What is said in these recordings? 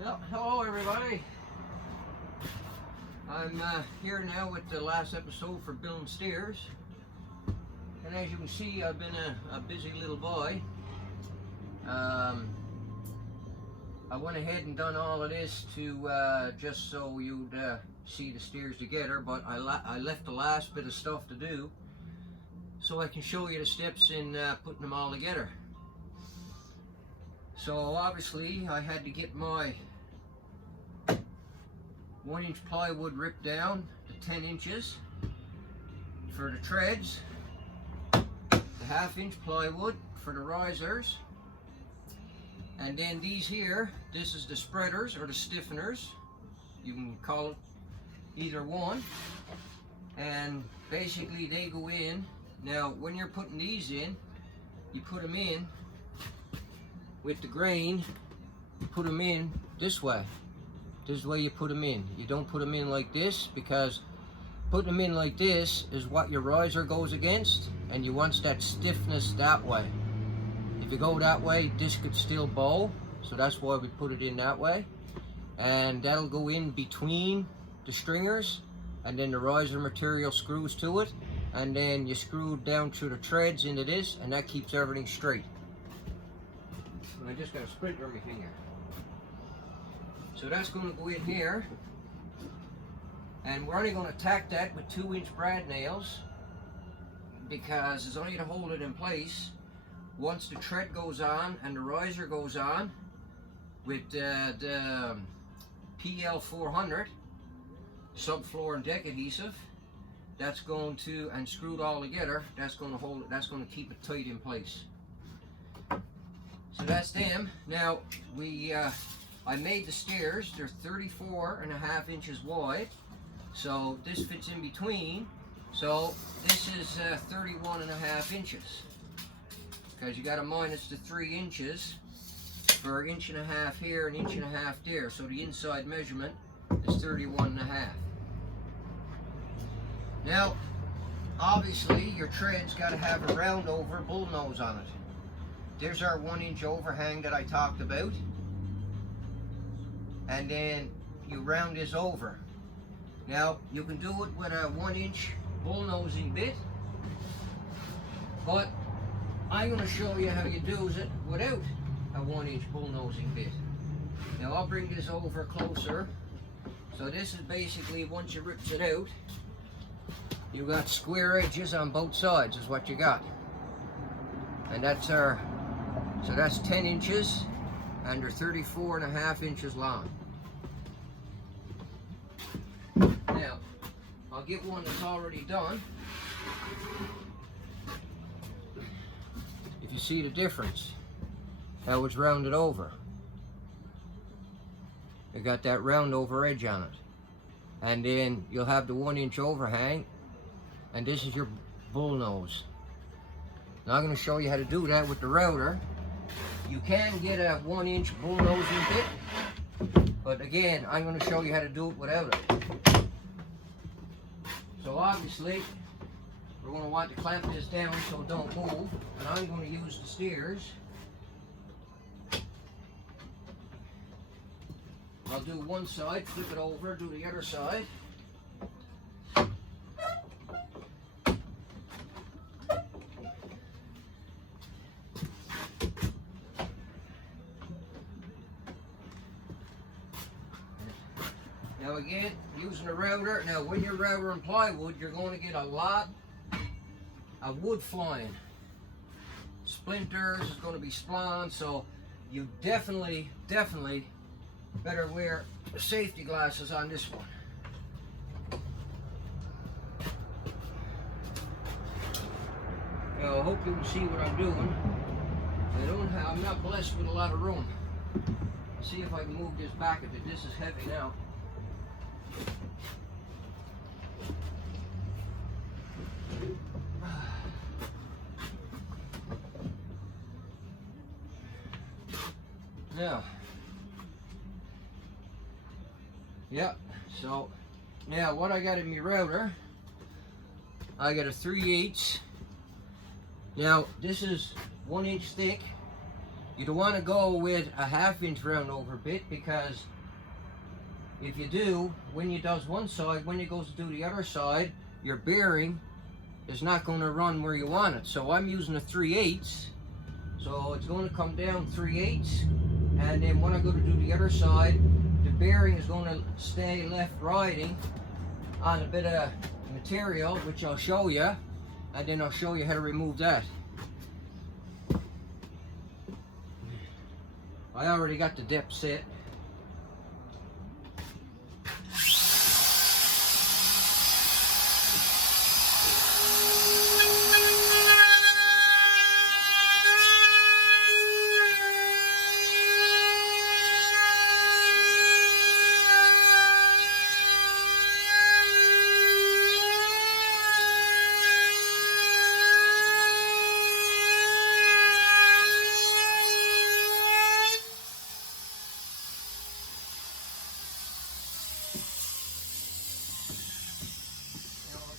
Well, hello everybody. I'm here now with the last episode for building stairs, and as you can see, I've been a busy little boy. I went ahead and done all of this to just so you'd see the stairs together, but I left the last bit of stuff to do so I can show you the steps in putting them all together. So obviously I had to get my 1-inch plywood ripped down to 10 inches for the treads, the 1/2-inch plywood for the risers, and then these here, this is the spreaders or the stiffeners, you can call it either one, and basically they go in. Now when you're putting these in, you put them in with the grain, you put them in this way. This is the way you put them in. You don't put them in like this, because putting them in like this is what your riser goes against, and you want that stiffness that way. If you go that way, this could still bow, so that's why we put it in that way. And that'll go in between the stringers, and then the riser material screws to it, and then you screw down through the treads into this, and that keeps everything straight. I just got a splinter on my finger. So that's going to go in here, and we're only going to tack that with 2-inch brad nails, because it's only to hold it in place. Once the tread goes on and the riser goes on with the PL400 subfloor and deck adhesive, that's going to, and screwed all together, that's going to hold it, that's going to keep it tight in place. So that's them. Now I made the stairs, they're 34.5 inches wide, so this fits in between. So this is 31.5 inches, because you got to minus the 3 inches for 1.5 inches here and 1.5 inches there, so the inside measurement is 31.5. Now obviously your tread's got to have a round over bull nose on it. There's our 1-inch overhang that I talked about, and then you round this over. Now you can do it with a 1-inch bullnosing bit, but I'm going to show you how you do it without a 1-inch bullnosing bit. Now I'll bring this over closer. So this is basically, once you rips it out, you got square edges on both sides is what you got, and that's our, so that's 10 inches and they're 34.5 inches long. Now, I'll get one that's already done. If you see the difference, how it's rounded over. You got that round over edge on it. And then you'll have the 1-inch overhang, and this is your bull nose. Now I'm going to show you how to do that with the router. You can get a 1-inch bullnosing bit, but again, I'm going to show you how to do it without it. So obviously, we're going to want to clamp this down so it don't move, and I'm going to use the steers. I'll do one side, flip it over, do the other side. Now again, using a router. Now when you're routering plywood, you're going to get a lot of wood flying. Splinters is going to be splined, so you definitely better wear safety glasses on this one. Now I hope you can see what I'm doing. I'm not blessed with a lot of room. Let's see if I can move this back a bit. This is heavy now. Now, yeah, so now what I got in my router, I got a 3/8. Now this is 1 inch thick. You don't want to go with a 1/2 inch round over bit, because if you do, when you does one side, when you goes to do the other side, your bearing is not going to run where you want it. So I'm using a 3/8, so it's going to come down 3/8, and then when I go to do the other side, the bearing is going to stay left riding on a bit of material, which I'll show you, and then I'll show you how to remove that. I already got the depth set.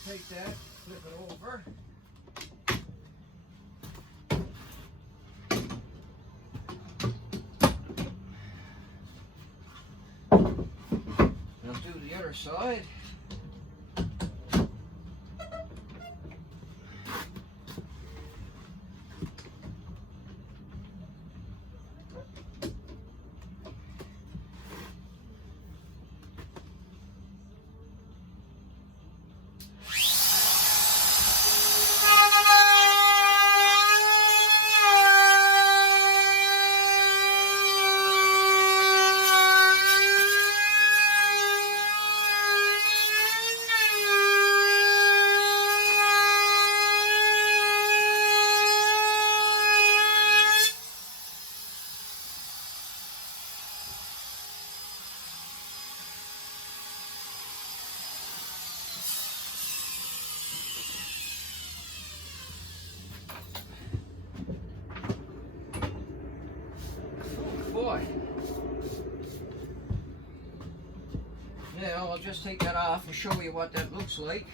Take that, flip it over. Now do the other side. Boy. Now I'll just take that off and show you what that looks like.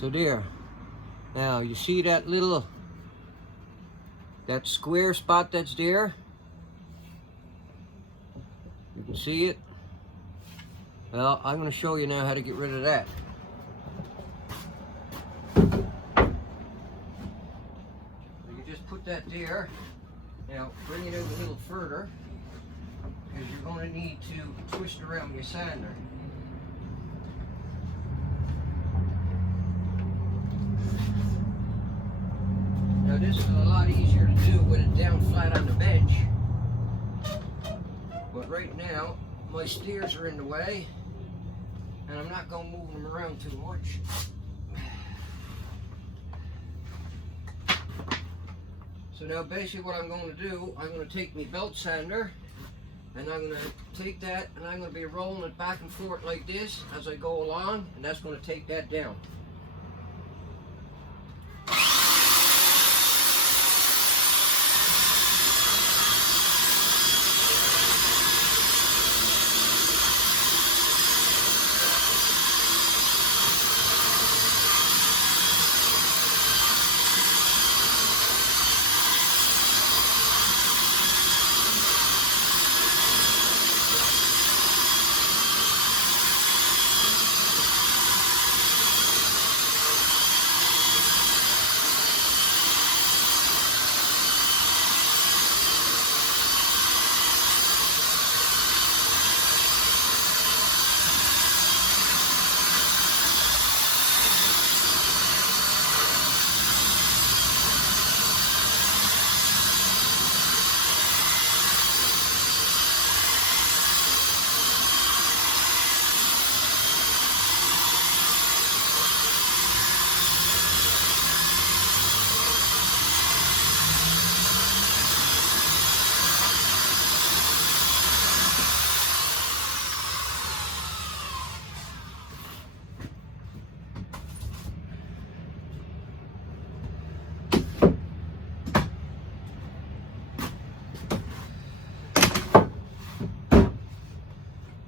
So there. Now you see that that square spot that's there? You can see it? Well, I'm going to show you now how to get rid of that. Put that there. Now bring it out a little further, because you're going to need to twist around your sander. Now this is a lot easier to do with it down flat on the bench, but right now my steers are in the way and I'm not going to move them around too much. So now basically what I'm going to do, I'm going to take my belt sander and I'm going to take that and I'm going to be rolling it back and forth like this as I go along, and that's going to take that down.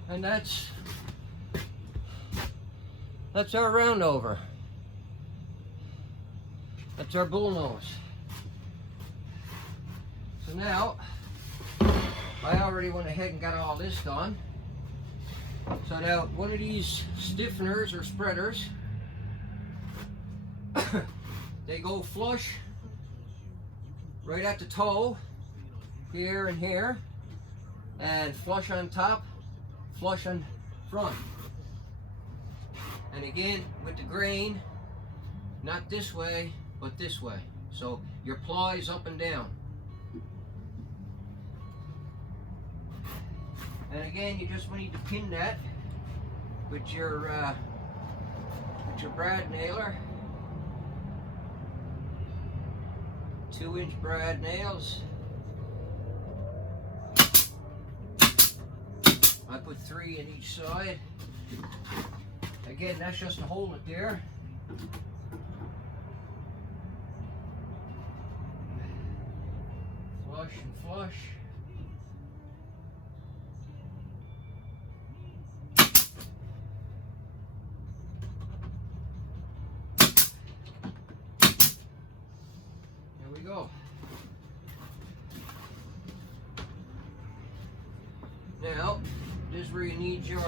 And That's our round over. That's our bull nose. So now, I already went ahead and got all this done. So now, one of these stiffeners or spreaders, they go flush right at the toe, here and here, and flush on top, flush on front. And again, with the grain, not this way, but this way. So your plies up and down. And again, you just need to pin that with your brad nailer. 2-inch brad nails. I put 3 in each side. Again, that's just to hold it there. Flush and flush. There we go. Now, this is where you need your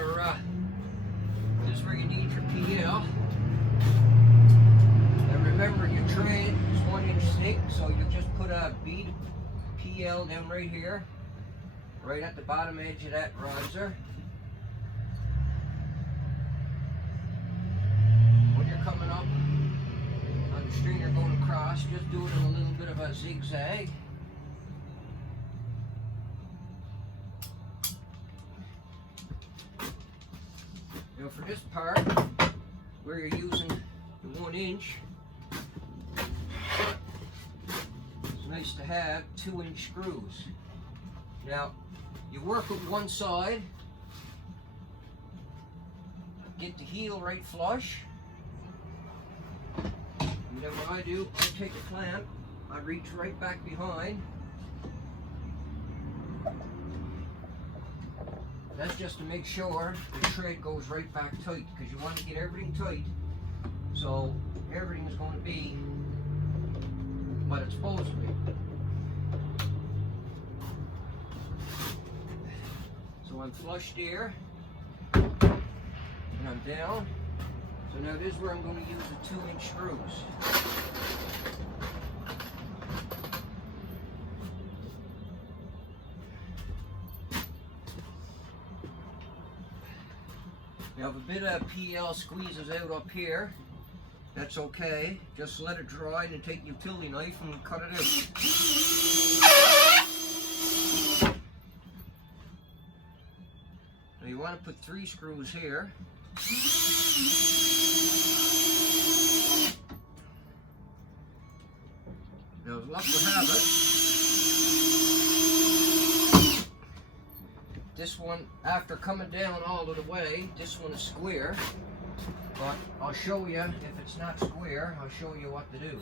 PL. And remember, your tread is 1-inch thick, so you just put a bead PL down right here, right at the bottom edge of that riser. When you're coming up on the stringer going across, just do it in a little bit of a zigzag. Now for this part, where you're using the 1-inch, it's nice to have 2-inch screws. Now, you work with one side, get the heel right flush, and then what I do, I take a clamp, I reach right back behind. That's just to make sure the tread goes right back tight, because you want to get everything tight, so everything is going to be what it's supposed to be. So I'm flush there, and I'm down. So now this is where I'm going to use the 2-inch screws. Now if a bit of PL squeezes out up here, that's okay. Just let it dry and take a utility knife and cut it out. Now you want to put 3 screws here. Now as luck would have it, this one, after coming down all of the way, this one is square, but I'll show you if it's not square, I'll show you what to do.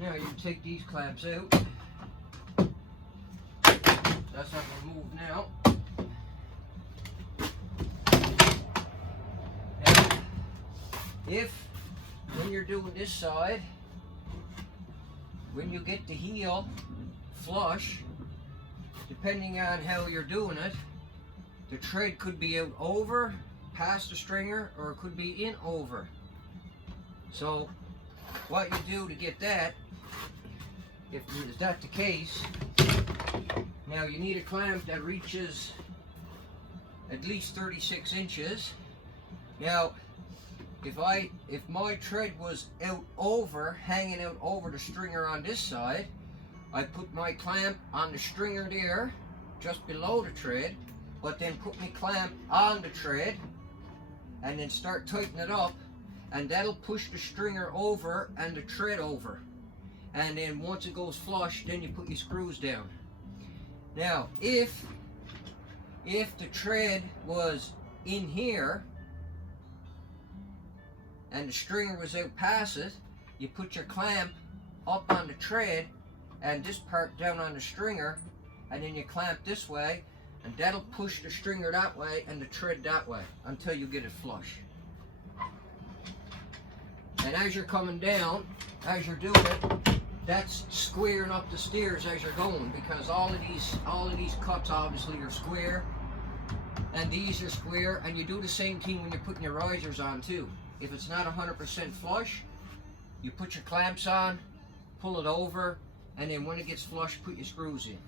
Now you take these clamps out. That's not going to move now. Now, if when you're doing this side, when you get the heel flush, depending on how you're doing it, the tread could be out over, past the stringer, or it could be in over. So what you do to get that, if is that the case, now you need a clamp that reaches at least 36 inches. Now, if my tread was out over, hanging out over the stringer on this side, I put my clamp on the stringer there, just below the tread, but then put my clamp on the tread, and then start tightening it up, and that'll push the stringer over and the tread over. And then once it goes flush, then you put your screws down. Now, if the tread was in here and the stringer was out past it, you put your clamp up on the tread and this part down on the stringer, and then you clamp this way, and that'll push the stringer that way and the tread that way until you get it flush. And as you're coming down, as you're doing it, that's squaring up the stairs as you're going, because all of these cuts obviously are square, and these are square, and you do the same thing when you're putting your risers on too. If it's not 100% flush, you put your clamps on, pull it over, and then when it gets flush, put your screws in.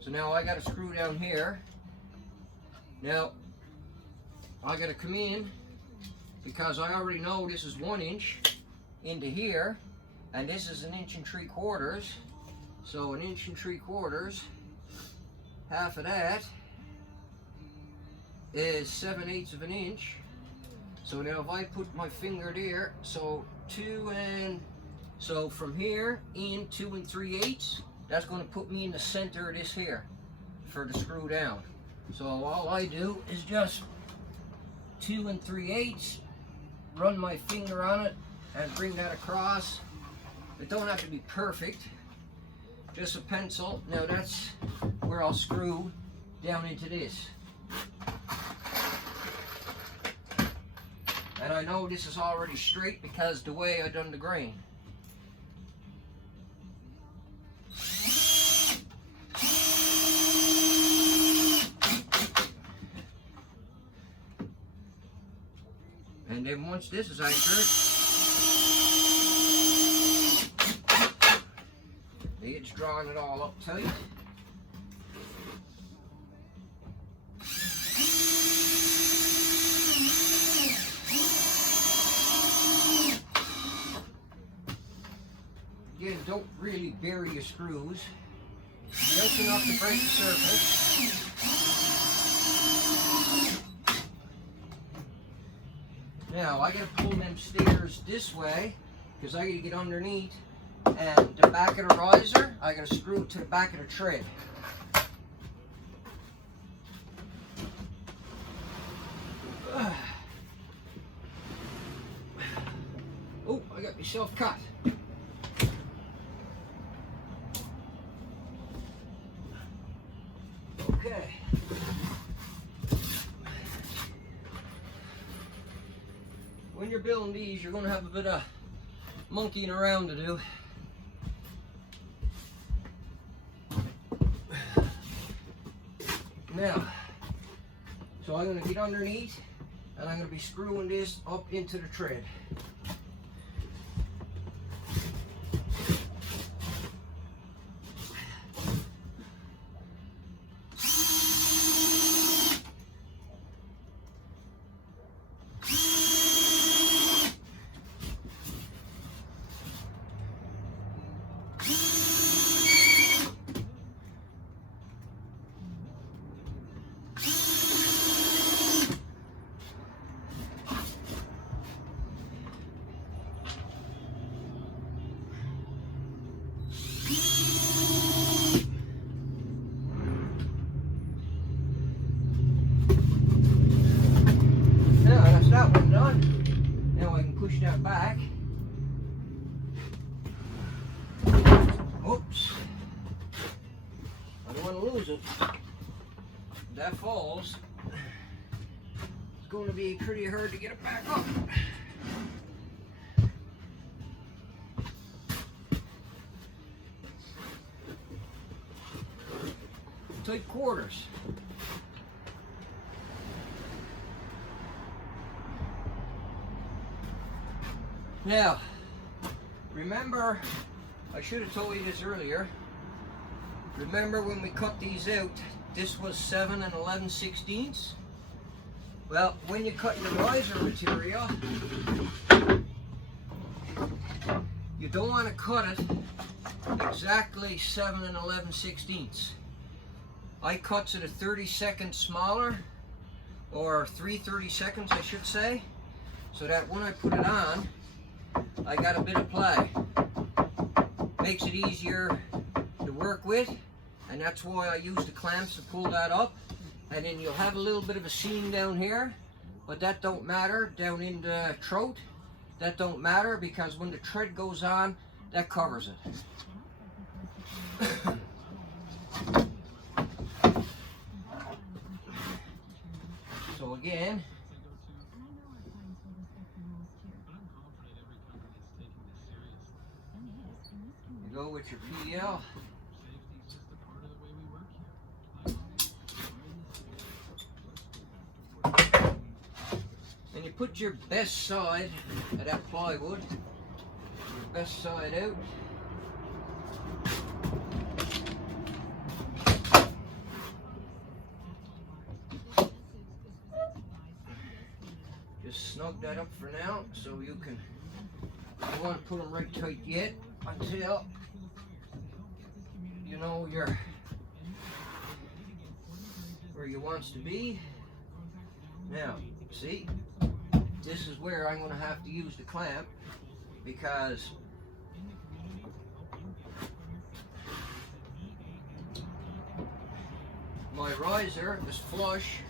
So now I got a screw down here. Now I got to come in, because I already know this is 1 inch into here, and this is 1 3/4 inches. So 1 3/4 inches, half of that is 7/8 of an inch. So now if I put my finger there, so from here in 2 3/8, that's going to put me in the center of this here for the screw down. So all I do is just 2 3/8, run my finger on it and bring that across. It don't have to be perfect, just a pencil. Now that's where I'll screw down into this. And I know this is already straight because the way I done the grain. And then once this is anchored, it's drawing it all up tight. Again, don't really bury your screws, just enough to break the surface. Now I gotta pull them stairs this way because I gotta get underneath, and the back of the riser I gotta screw it to the back of the tread. Oh, I got myself cut. Okay. When you're building these, you're going to have a bit of monkeying around to do. Now, so I'm going to get underneath and I'm going to be screwing this up into the tread. That one done. Now I can push that back. Oops. I don't want to lose it. If that falls, it's going to be pretty hard to get it back up. Tight quarters. Now, remember, I should have told you this earlier. Remember when we cut these out, this was 7 11/16. Well, when you cut your riser material, you don't want to cut it exactly 7 11/16. I cuts it a 30 seconds smaller, or 3 30-seconds I should say, so that when I put it on, I got a bit of play. Makes it easier to work with, and that's why I use the clamps to pull that up. And then you'll have a little bit of a seam down here, but that don't matter. Down in the throat, that don't matter, because when the thread goes on, that covers it. So again, you go with your PL. And you put your best side of that plywood, your best side out. Just snug that up for now, so you can, you don't want to put them right tight yet until you know you're where you wants to be. Now, see, this is where I'm going to have to use the clamp, because my riser is flush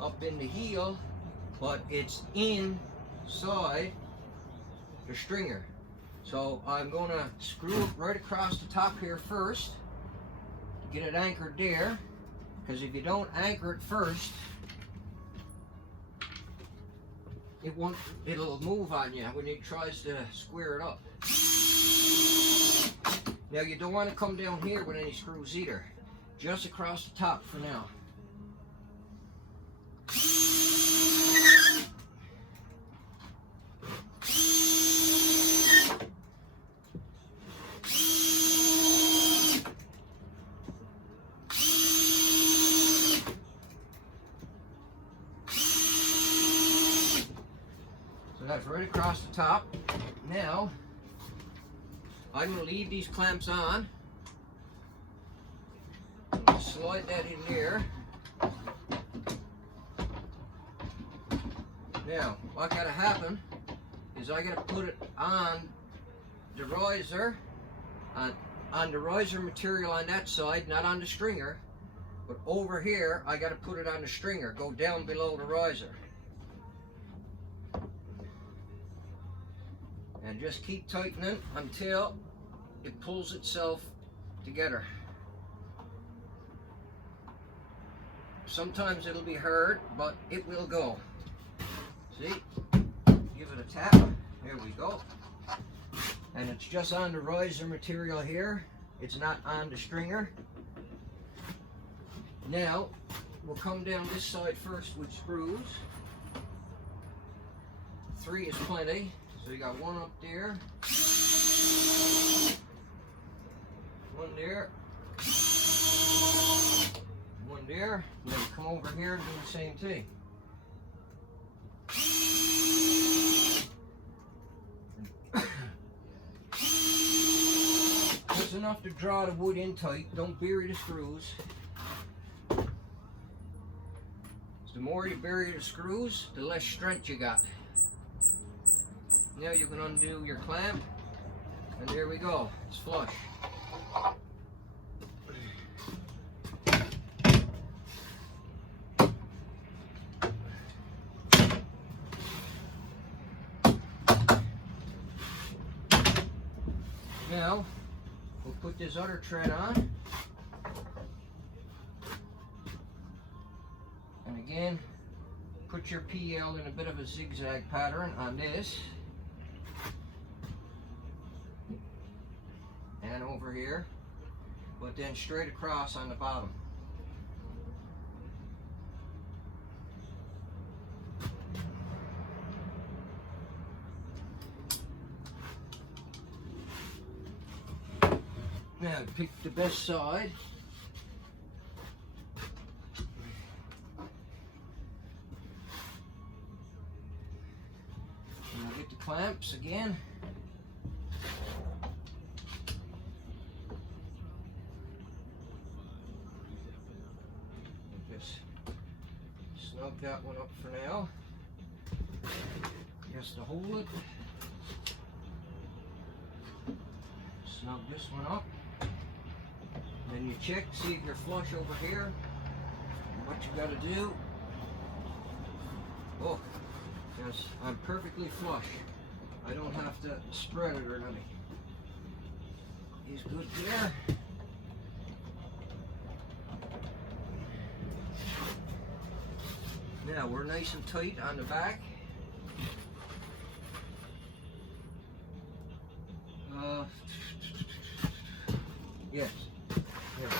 up in the heel, but it's inside the stringer. So I'm going to screw it right across the top here first, get it anchored there, because if you don't anchor it first, it'll move on you when it tries to square it up. Now you don't want to come down here with any screws either, just across the top for now. That's right across the top. Now, I'm going to leave these clamps on. I'm going to slide that in there. Now, what got to happen is I got to put it on the riser, on the riser material on that side, not on the stringer. But over here, I got to put it on the stringer, go down below the riser. And just keep tightening until it pulls itself together. Sometimes it'll be hard, but it will go. See? Give it a tap. There we go. And it's just on the riser material here. It's not on the stringer. Now, we'll come down this side first with screws. 3 is plenty. So you got 1 up there, 1 there, 1 there, and then come over here and do the same thing. Just enough to draw the wood in tight, don't bury the screws. So the more you bury the screws, the less strength you got. Now you can undo your clamp, and there we go, it's flush. Now, we'll put this other thread on. And again, put your PL in a bit of a zigzag pattern on this. And over here, but then straight across on the bottom. Now pick the best side. And I'll get the clamps again. Snug that one up for now. Just to hold it. Snug this one up. And you check to see if you're flush over here. And what you got to do. Oh, yes, I'm perfectly flush. I don't have to spread it or anything. He's good there. Now we're nice and tight on the back. Yes. Yes.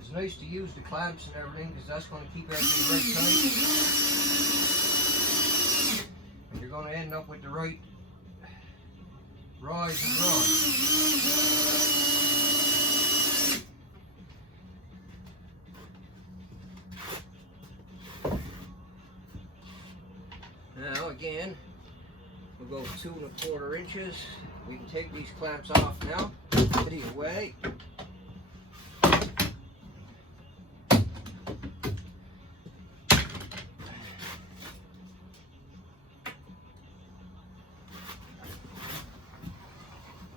It's nice to use the clamps and everything because that's going to keep everything right tight. And you're going to end up with the right rise and run. Now again, we'll go 2 1/4 inches. We can take these clamps off now. Put it away.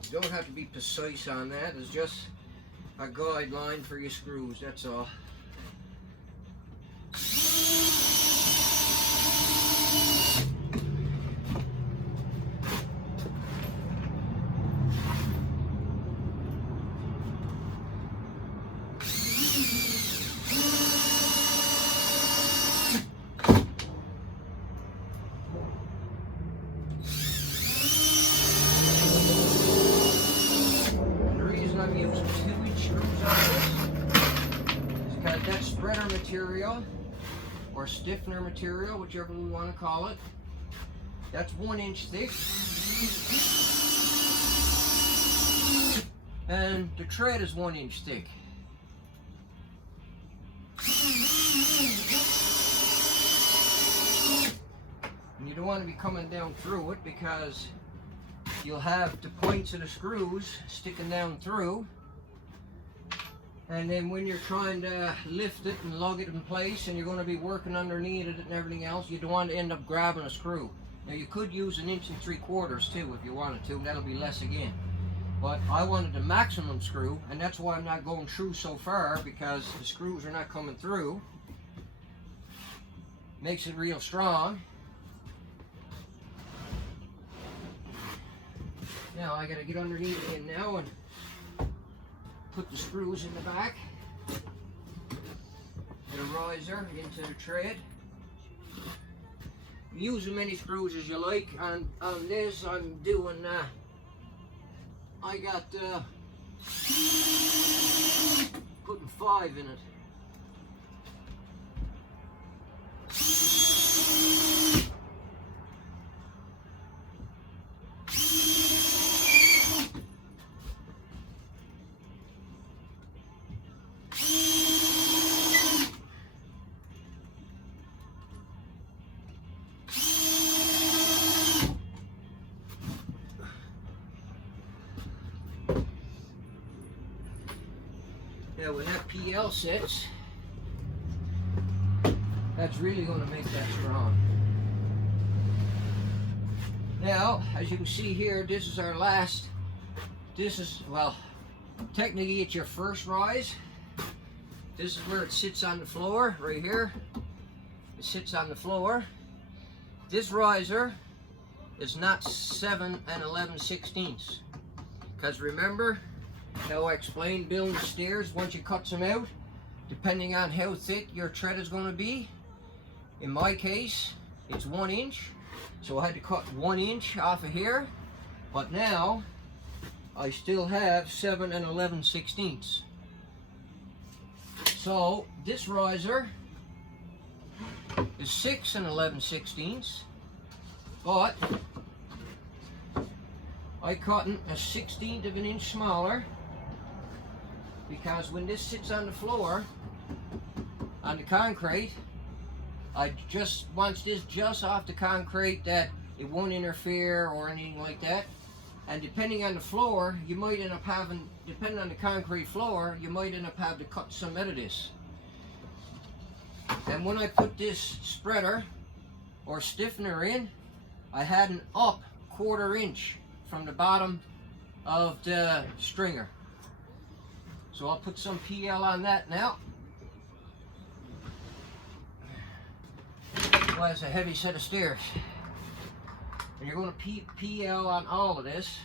You don't have to be precise on that. It's just a guideline for your screws, that's all. That spreader material or stiffener material, whichever we want to call it, that's 1 inch thick, and the tread is 1 inch thick. And you don't want to be coming down through it because you'll have the points of the screws sticking down through. And then when you're trying to lift it and lug it in place and you're going to be working underneath it and everything else, you don't want to end up grabbing a screw. Now you could use 1 3/4 inches too if you wanted to, that'll be less again. But I wanted the maximum screw, and that's why I'm not going through so far, because the screws are not coming through. Makes it real strong. Now I gotta get underneath it in now and put the screws in the back, the riser into the tread. Use as many screws as you like. On this I'm doing, I got putting 5 in it. Now when that PL sits, that's really going to make that strong. Now, as you can see here, this is our last, this is, well, technically it's your first rise. This is where it sits on the floor, right here. It sits on the floor. This riser is not 7 11/16. Because remember, how I explained building the stairs, once you cut them out, depending on how thick your tread is going to be. In my case, it's 1 inch, so I had to cut 1 inch off of here, but now I still have 7 11/16. So this riser is 6 11/16, but I cut it a 1/16 of an inch smaller, because when this sits on the floor, on the concrete, I just want this just off the concrete that it won't interfere or anything like that. And depending on the floor, you might end up having, depending on the concrete floor, you might end up having to cut some out of this. And when I put this spreader or stiffener in, I had an up 1/4 inch from the bottom of the stringer. So I'll put some PL on that now. Well, it's a heavy set of stairs. And you're going to PL on all of this.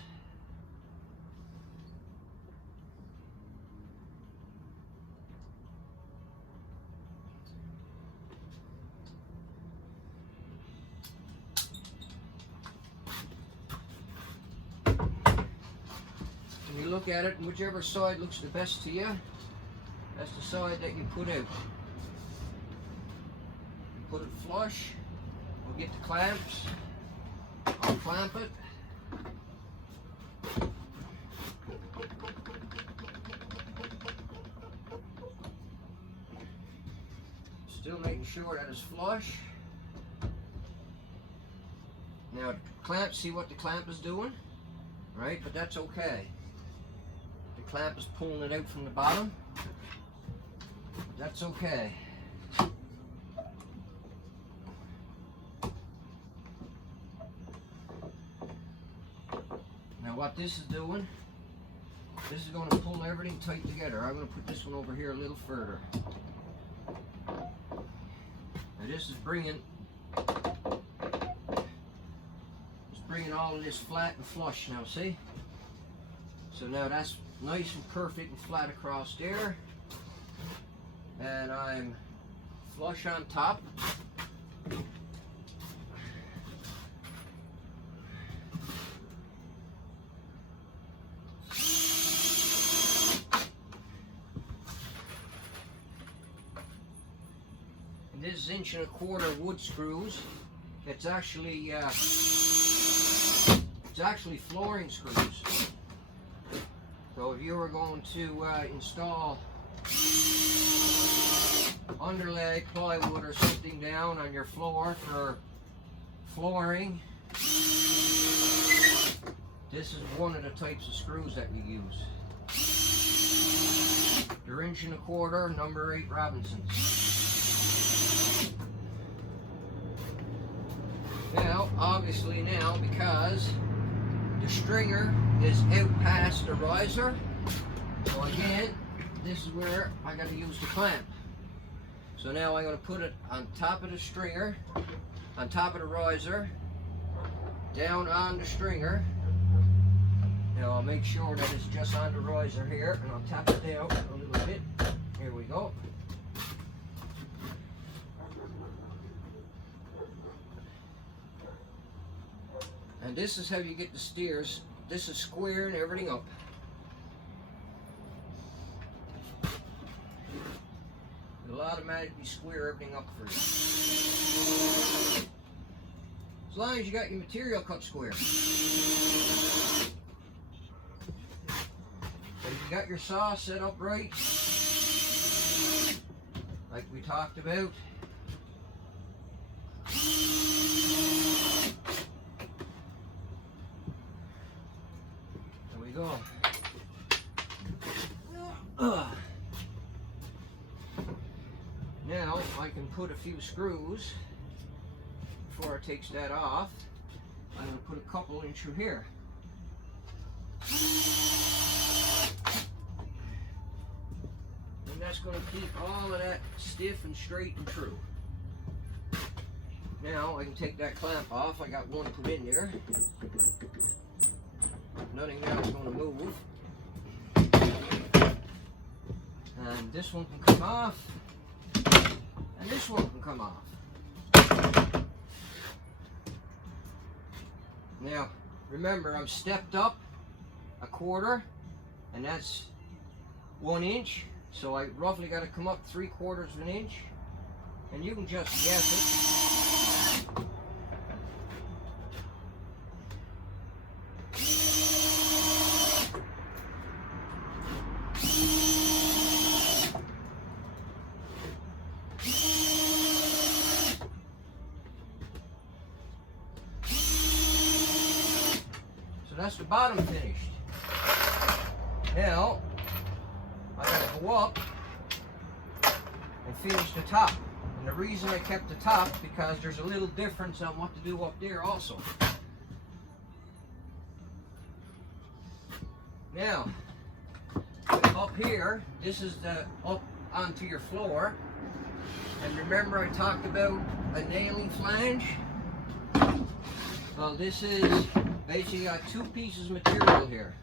And you look at it, and whichever side looks the best to you, that's the side that you put out. Put it flush. We'll get the clamps. I'll clamp it. Still making sure that it's flush. Now the clamp, see what the clamp is doing? Right, but that's okay. The clamp is pulling it out from the bottom. That's okay. Now what this is doing, this is going to pull everything tight together. I'm going to put this one over here a little further. Now this is bringing all of this flat and flush now, see? So now that's nice and perfect and flat across there. And I'm flush on top. This is 1¼ inch wood screws. It's actually flooring screws. So if you were going to install underlay plywood or something down on your floor for flooring, this is one of the types of screws that we use. They're 1¼ inch, number 8 Robinsons. Now, obviously now, because the stringer is out past the riser, so again, this is where I got to use the clamp. So now I'm going to put it on top of the stringer, on top of the riser, down on the stringer. Now I'll make sure that it's just on the riser here, and I'll tap it down a little bit. Here we go. And this is how you get the steers. This is squaring everything up. It'll automatically square everything up for you. As long as you got your material cut square. But if you got your saw set up right, like we talked about, go. Now I can put a few screws before it takes that off. I'm going to put a couple in through here. And that's going to keep all of that stiff and straight and true. Now I can take that clamp off. I got one put in there. Nothing else is going to move. And this one can come off. And this one can come off. Now, remember, I'm stepped up 1/4, and that's 1 inch. So I roughly got to come up 3/4 of an inch. And you can just guess it. that's the bottom finished. Now, I gotta go up and finish the top. And the reason I kept the top, because there's a little difference on what to do up there also. Now, up here, this is the up onto your floor. And remember I talked about a nailing flange? Well, this is basically got two pieces of material here.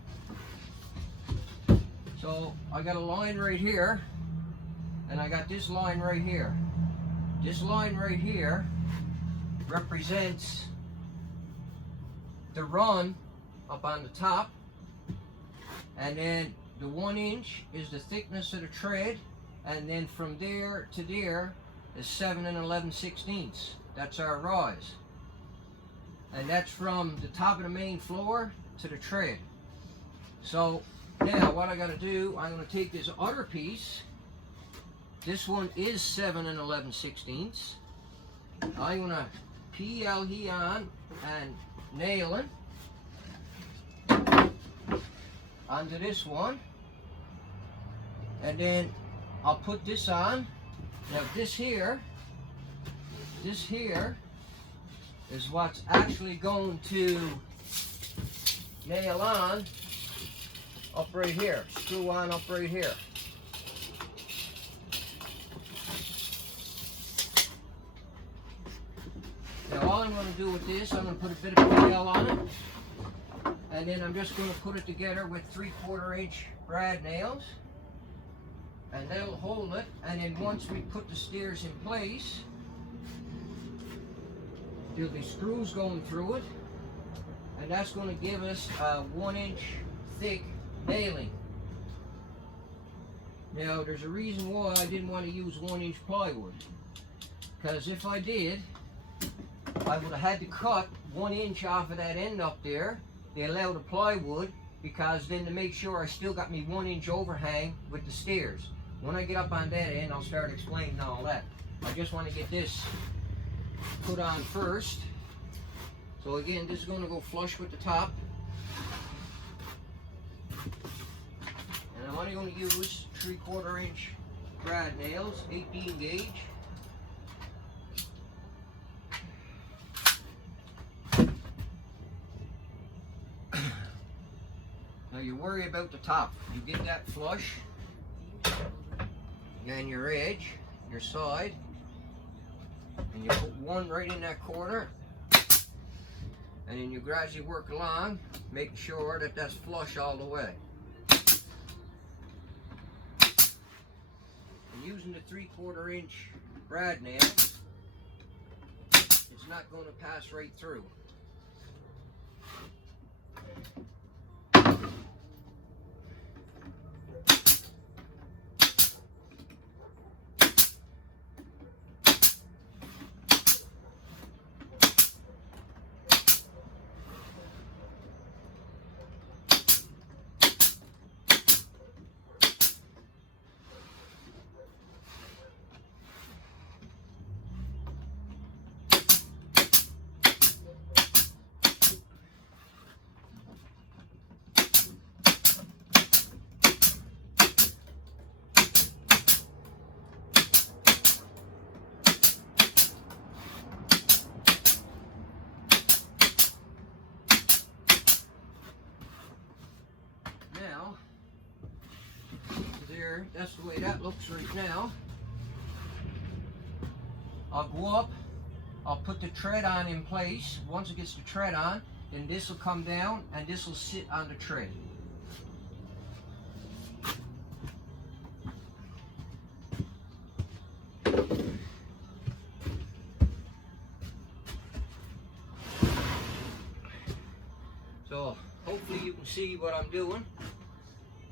So I got a line right here, and I got this line right here. This line right here represents the run up on the top, and then the 1 inch is the thickness of the tread, and then from there to there is 7 11/16. That's our rise. And that's from the top of the main floor to the tread. So now what I got to do, I'm going to take this other piece. This one is 7 11/16. I'm going to PLE on and nail it onto this one. And then I'll put this on. Now this here is what's actually going to nail on up right here, screw on up right here. Now all I'm going to do with this, I'm going to put a bit of PL on it, and then I'm just going to put it together with 3/4 inch brad nails, and that'll hold it. And then once we put the stairs in place, there'll be screws going through it, and that's going to give us a 1 inch thick nailing. Now there's a reason why I didn't want to use 1 inch plywood, because if I did, I would have had to cut 1 inch off of that end up there. They allow the plywood, because then to make sure I still got me 1 inch overhang with the stairs. When I get up on that end, I'll start explaining all that. I just want to get this put on first. So again, this is going to go flush with the top, and I'm only going to use 3/4 inch brad nails, 18 gauge. Now you worry about the top. You get that flush, and your edge, your side, and you put one right in that corner, and then you gradually work along, making sure that that's flush all the way. And using the 3/4 inch brad nail, it's not going to pass right through. Now, there, that's the way that looks right now. I'll go up, I'll put the tread on in place. Once it gets the tread on, then this will come down and this will sit on the tread. So hopefully you can see what I'm doing.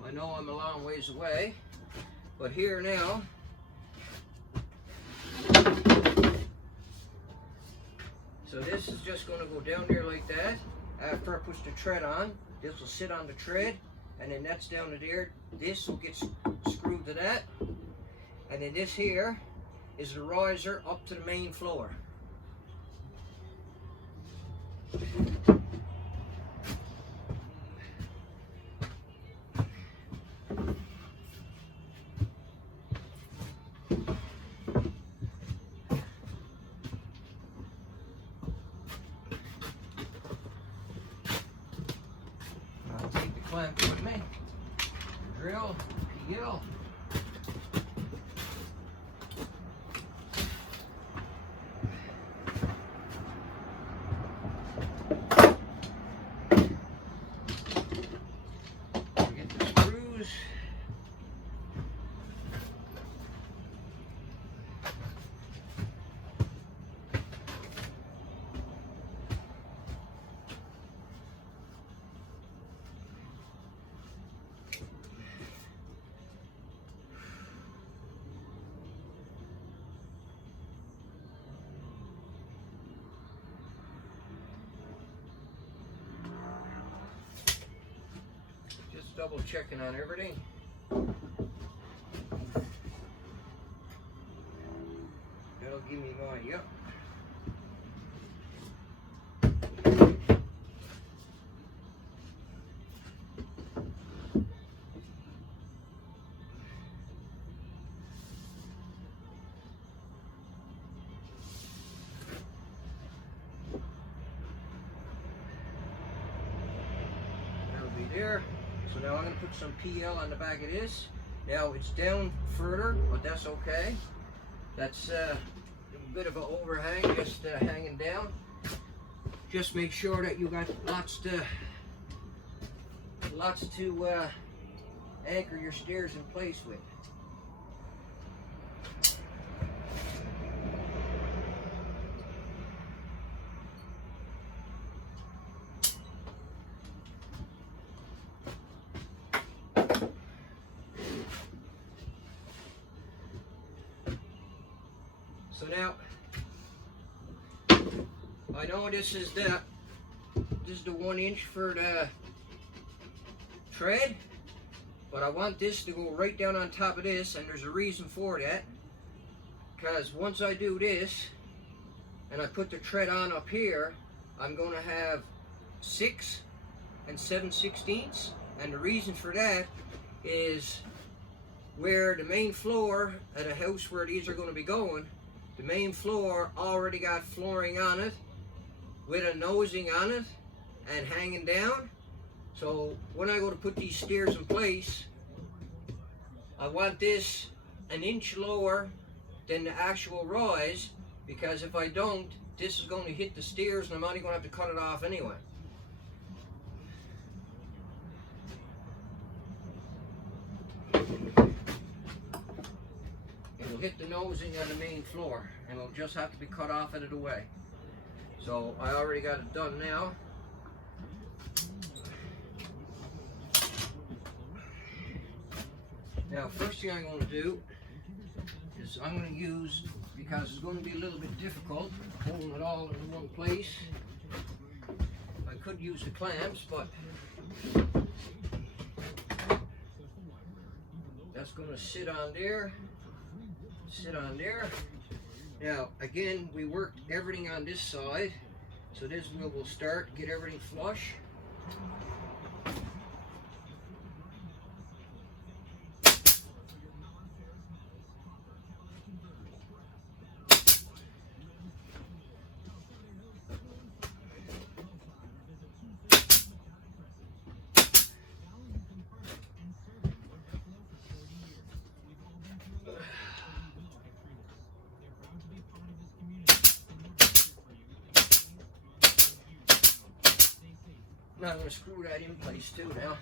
I know I'm a long ways away, but here now, so this is just going to go down there like that. After I push the tread on, this will sit on the tread, and then that's down to there. This will get screwed to that, and then this here is the riser up to the main floor. clamp with me. Drill, peel. Get the screws. Double checking on everything. That'll give me my, yep. That'll be there. So now I'm going to put some PL on the back of this. Now it's down further, but that's okay. That's a bit of an overhang, just hanging down. Just make sure that you got lots to anchor your stairs in place with. So now, I know this is the 1 inch for the tread, but I want this to go right down on top of this, and there's a reason for that. Because once I do this, and I put the tread on up here, I'm going to have 6 7/16, and the reason for that is where the main floor at a house where these are going to be going, the main floor already got flooring on it with a nosing on it and hanging down. So when I go to put these stairs in place, I want this 1 inch lower than the actual rise, because if I don't, this is going to hit the stairs and I'm only going to have to cut it off anyway. It'll hit the nosing on the main floor and it'll just have to be cut off out of the way. So I already got it done now. Now first thing I'm going to do is I'm going to use, because it's going to be a little bit difficult holding it all in one place. I could use the clamps, but that's going to sit on there. Sit on there. Now again, we worked everything on this side, so this wheel will start, get everything flush. Now I'm going to screw that in place too now.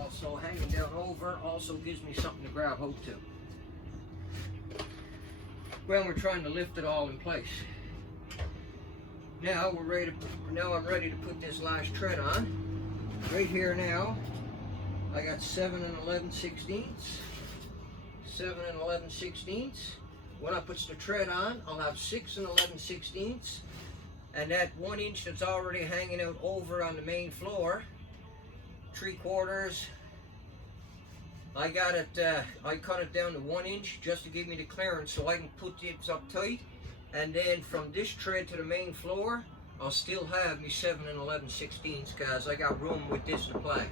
Also hanging down over also gives me something to grab hold to when we're trying to lift it all in place. Now we're ready to. Now I'm ready to put this last tread on. Right here now, I got 7 11/16. 7 11/16. When I put the tread on, I'll have 6 11/16. And that 1 inch that's already hanging out over on the main floor, 3/4. I got it. I cut it down to 1 inch just to give me the clearance, so I can put this up tight. And then from this tread to the main floor, I'll still have me 7 11/16 because I got room with this to play.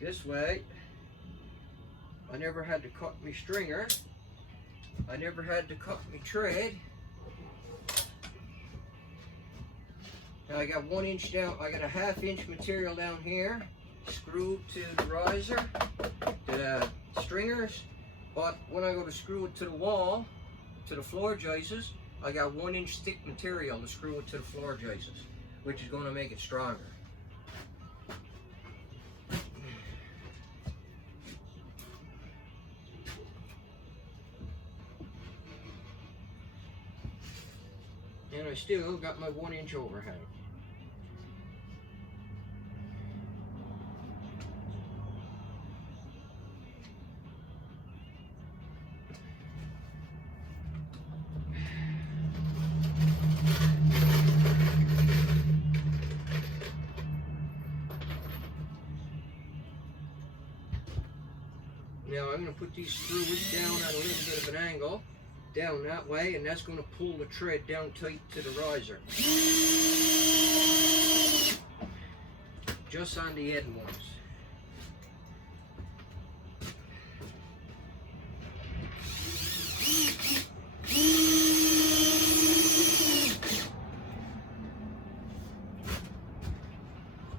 This way, I never had to cut my stringer. I never had to cut my tread. Now I got 1 inch down. I got a 1/2 inch material down here, screwed to the riser, the stringers. But when I go to screw it to the wall, to the floor joists, I got 1 inch thick material to screw it to the floor joists, which is going to make it stronger. And I still got my 1 inch overhang. Now I'm going to put these screws down at a little bit of an angle, down that way, and that's going to pull the tread down tight to the riser. Just on the end ones.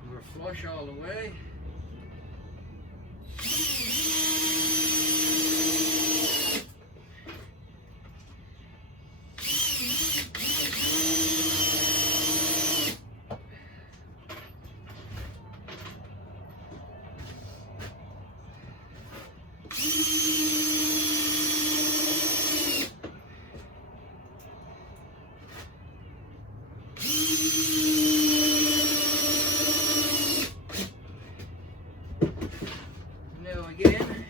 We're flush all the way. Now again,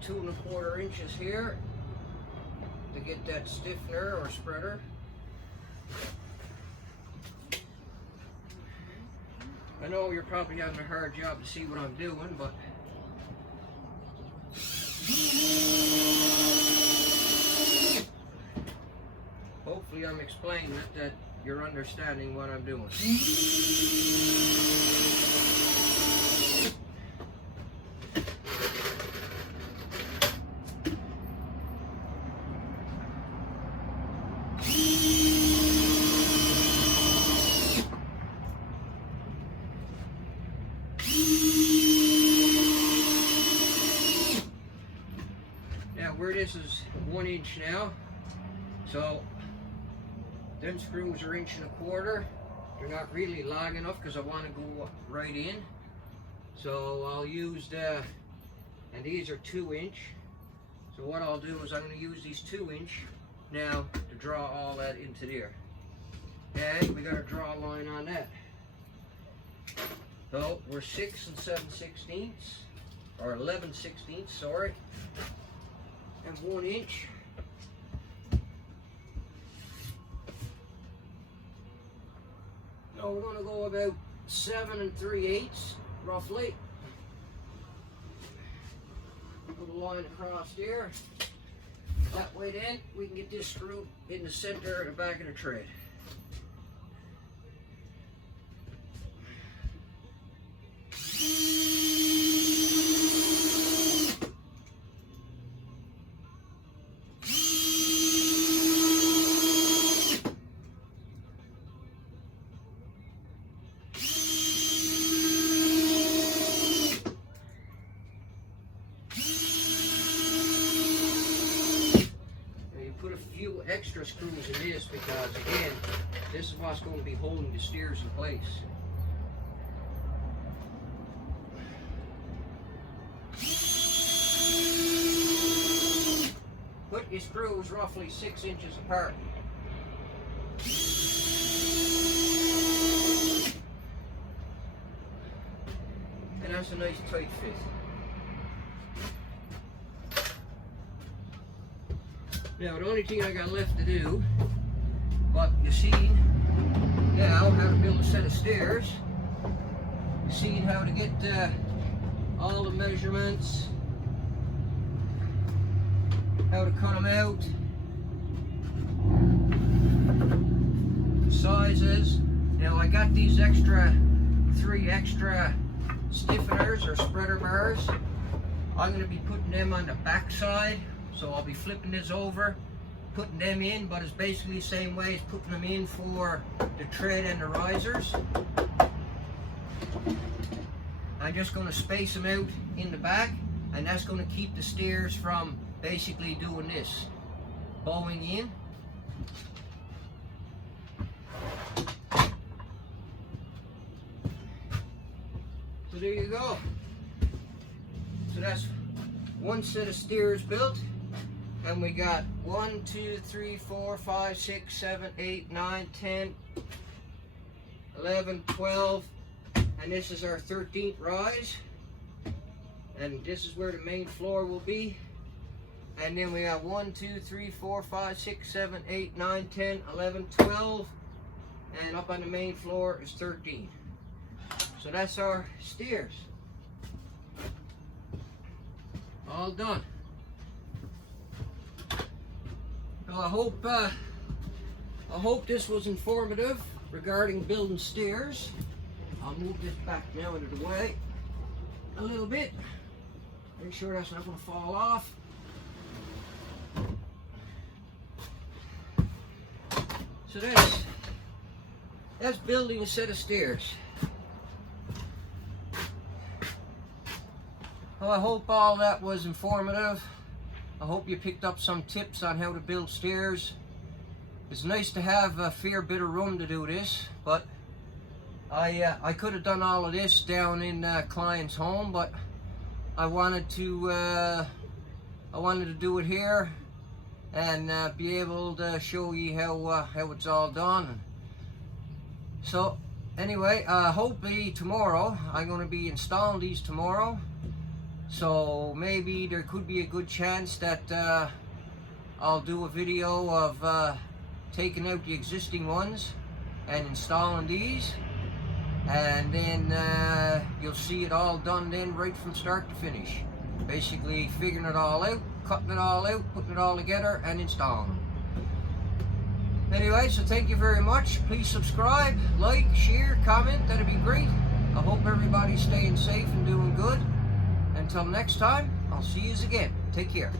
2 1/4 inches here to get that stiffener or spreader. I know you're probably having a hard job to see what I'm doing, but hopefully I'm explaining it that you're understanding what I'm doing. Where this is 1 inch now, so them screws are 1 1/4 inches. They're not really long enough because I want to go right in, so I'll use and these are 2 inch, so what I'll do is I'm going to use these 2 inch now to draw all that into there, and we got to draw a line on that. So we're 6 7/16, or 11/16, sorry, and 1 inch. Now we're going to go about 7 3/8 roughly. Put a line across there. That way then we can get this screw in the center of the back of the tread. of screws in this because, again, this is what's going to be holding the steers in place. Put your screws roughly 6 inches apart. And that's a nice tight fit. Now the only thing I got left to do, but you see now how to build a set of stairs. You see how to get all the measurements, how to cut them out, sizes. Now I got these three extra stiffeners or spreader bars. I'm going to be putting them on the back side, so I'll be flipping this over, putting them in, but it's basically the same way as putting them in for the tread and the risers. I'm just going to space them out in the back, and that's going to keep the steers from basically doing this, bowing in. So there you go. So that's one set of steers built, and we got 1, 2, 3, 4, 5, 6, 7, 8, 9, 10, 11, 12, and this is our 13th rise, and this is where the main floor will be. And then we got 1, 2, 3, 4, 5, 6, 7, 8, 9, 10, 11, 12, and up on the main floor is 13. So that's our steers. All done. Well, I hope this was informative regarding building steers. I'll move this back now out of the way a little bit. Make sure that's not going to fall off. So that's building a set of steers. Well, I hope all that was informative. I hope you picked up some tips on how to build steers. It's nice to have a fair bit of room to do this, but I could have done all of this down in client's home, but I wanted to do it here and be able to show you how it's all done. So anyway, hopefully tomorrow I'm going to be installing these tomorrow. So maybe there could be a good chance that I'll do a video of taking out the existing ones and installing these, and then you'll see it all done then right from start to finish. Basically figuring it all out, cutting it all out, putting it all together and installing them. Anyway, so thank you very much. Please subscribe, like, share, comment, that'd be great. I hope everybody's staying safe and doing good. Until next time, I'll see you again. Take care.